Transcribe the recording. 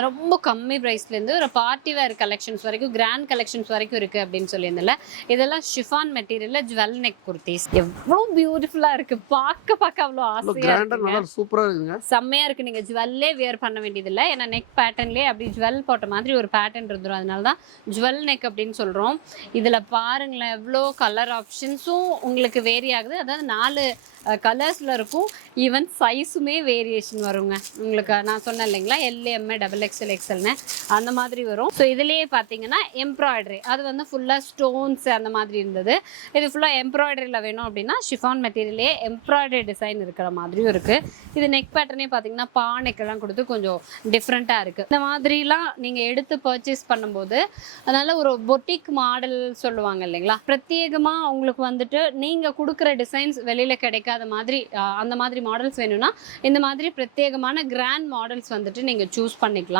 ரொம்ப கம்மி பிரைஸ்லேருந்து ஒரு பார்ட்டி வேர் கலெக்ஷன்ஸ் வரைக்கும், கிராண்ட் கலெக்ஷன்ஸ் வரைக்கும் இருக்கு அப்படின்னு சொல்லியிருந்தேன்ல. இதெல்லாம் ஷிஃபான் மெட்டீரியல்ல ஜுவல் நெக் குர்தீஸ். எவ்வளோ பியூட்டிஃபுல்லா இருக்கு. பார்க்க அவ்வளோ ஆசையா இருக்குங்க. சூப்பரா இருக்குங்க. செம்மையா இருக்கு. நீங்க ஜுவல்லே வியர் பண்ண வேண்டியதில்லை. ஏன்னா நெக் பேட்டர்ன்லேயே அப்படி ஜுவல் போட்ட மாதிரி ஒரு பேட்டர்ன் இருந்துரும். அதனால தான் ஜுவல் நெக் அப்படின்னு சொல்றோம். இதுல பாருங்களேன், எவ்வளோ கலர் ஆப்ஷன்ஸும் உங்களுக்கு வேரி ஆகுது. அதாவது 4 கலர்ஸ்ல இருக்கும். ஈவன் சைஸுமே வேரியேஷன் வருங்க. உங்களுக்கு நான் சொன்னேன் இல்லைங்களா, LM XXL அந்த மாதிரி வரும். ஸோ இதுலேயே பார்த்தீங்கன்னா எம்ப்ராய்டரி, அது வந்து ஃபுல்லாக ஸ்டோன்ஸ் அந்த மாதிரி இருந்தது. இது ஃபுல்லாக எம்ப்ராய்டரியில் வேணும் அப்படின்னா ஷிஃபான் மெட்டீரியலே எம்ப்ராய்டரி டிசைன் இருக்கிற மாதிரியும் இருக்குது. இது நெக் பேட்டர்னே பார்த்தீங்கன்னா பானைக்கெல்லாம் கொடுத்து கொஞ்சம் டிஃப்ரெண்ட்டாக இருக்குது. இந்த மாதிரிலாம் நீங்கள் எடுத்து பர்ச்சேஸ் பண்ணும்போது அதனால் ஒரு பொட்டிக் மாடல் சொல்லுவாங்க இல்லைங்களா, பிரத்யேகமாக உங்களுக்கு வந்துட்டு நீங்கள் கொடுக்குற டிசைன்ஸ் வெளியில் கிடைக்காத மாதிரி அந்த மாதிரி மாடல்ஸ் வேணும்னா இந்த மாதிரி பிரத்யேகமான கிராண்ட் மாடல்ஸ் வந்துட்டு நீங்கள் சூஸ் பண்ணிக்கலாம்.